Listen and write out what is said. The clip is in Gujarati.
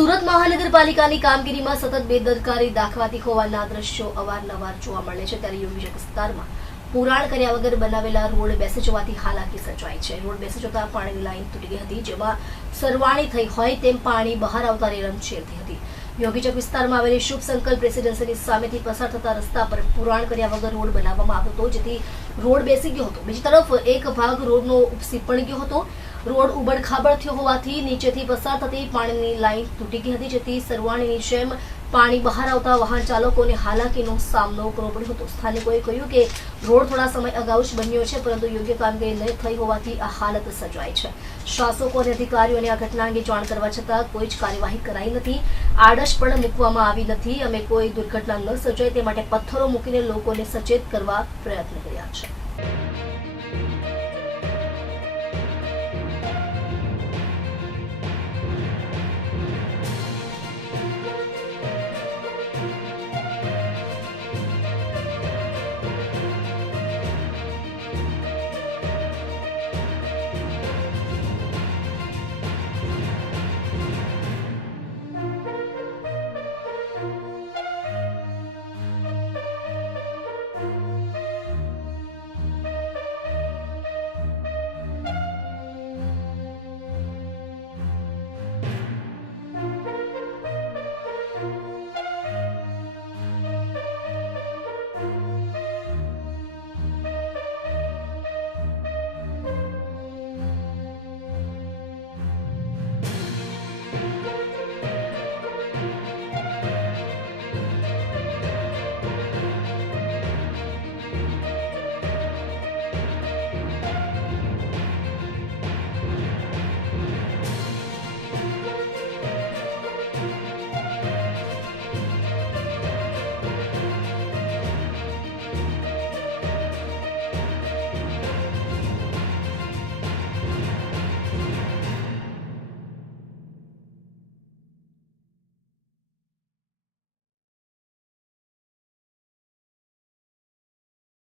સુરત મહાનગરપાલિકાની કામગીરીમાં સતત બેદરકારી દાખવાતી હોવાના દ્રશ્યો અવારનવાર જોવા મળે છે। ત્યારે યોગીજક વિસ્તારમાં પુરાણ કર્યા વગર બનાવેલા રોડ બેસી જવાથી હાલાકી સર્જાઈ છે। રોડ બેસી જતા પાણીની લાઈન તૂટી ગઈ હતી, જેમાં સરવાણી થઈ હોય તેમ પાણી બહાર આવતા રેલમછેલ થઈ હતી। યોગીજક વિસ્તારમાં આવેલી શુભ સંકલ્પ રેસિડેન્સીની સામેથી પસાર થતા રસ્તા પર પુરાણ કર્યા વગર રોડ બનાવવામાં આવ્યો હતો, જેથી રોડ બેસી ગયો હતો। બીજી તરફ એક ભાગ રોડનો ઉપસી પણ ગયો હતો। રોડ ઉબડખાબડ થયો હોવાથી નીચેથી પસાર થતી પાણીની લાઈન તૂટી ગઈ હતી, જેથી સરવાણીની જેમ પાણી બહાર આવતા વાહન ચાલકોને હાલાકીનો સામનો કરવો પડ્યો હતો। સ્થાનિકોએ કહ્યું કે રોડ થોડા સમય અગાઉ જ બન્યો છે, પરંતુ યોગ્ય કામગીરી ન થઈ હોવાથી આ હાલત સર્જાઈ છે। શાસકો અને અધિકારીઓને આ ઘટના અંગે જાણ કરવા છતાં કોઈ જ કાર્યવાહી કરાઈ નથી। આડશ પણ મૂકવામાં આવી નથી। અમે કોઈ દુર્ઘટના ન સર્જાય તે માટે પથ્થરો મૂકીને લોકોને સચેત કરવા પ્રયત્ન કર્યા છે।